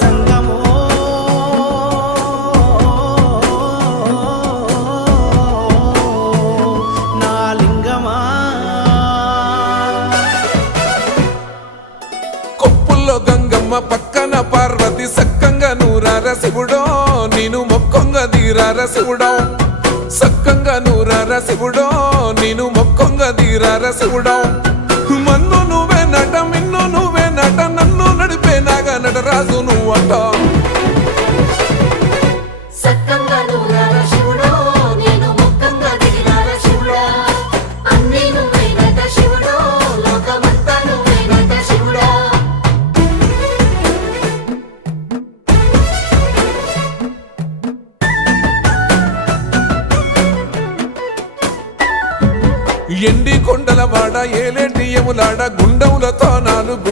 జంగమో నా లింగమా కొప్పుల్లో గంగమ్మ పక్కన పార్వతి సక్కంగా నూరార శివుడో నేను మొక్కంగా తీరార శివుడో సక్కంగా నూరార శివుడో నేను మొక్కంగా తీరార శివుడో మన్ను నువ్వే నట మిన్ను నువ్వే నట నన్ను నడిపే నాగా నటరాజు నువ్వట సక్కంగా నూరార శివుడో నేను మొక్కంగా దిగిరార శివుడా అన్నీ నువ్వేనట శివుడో లోకమంతా నువ్వేనట శివుడా ఎండి కొండల వాడ ఏలేటి యములాడ గుండములతో నాలుగు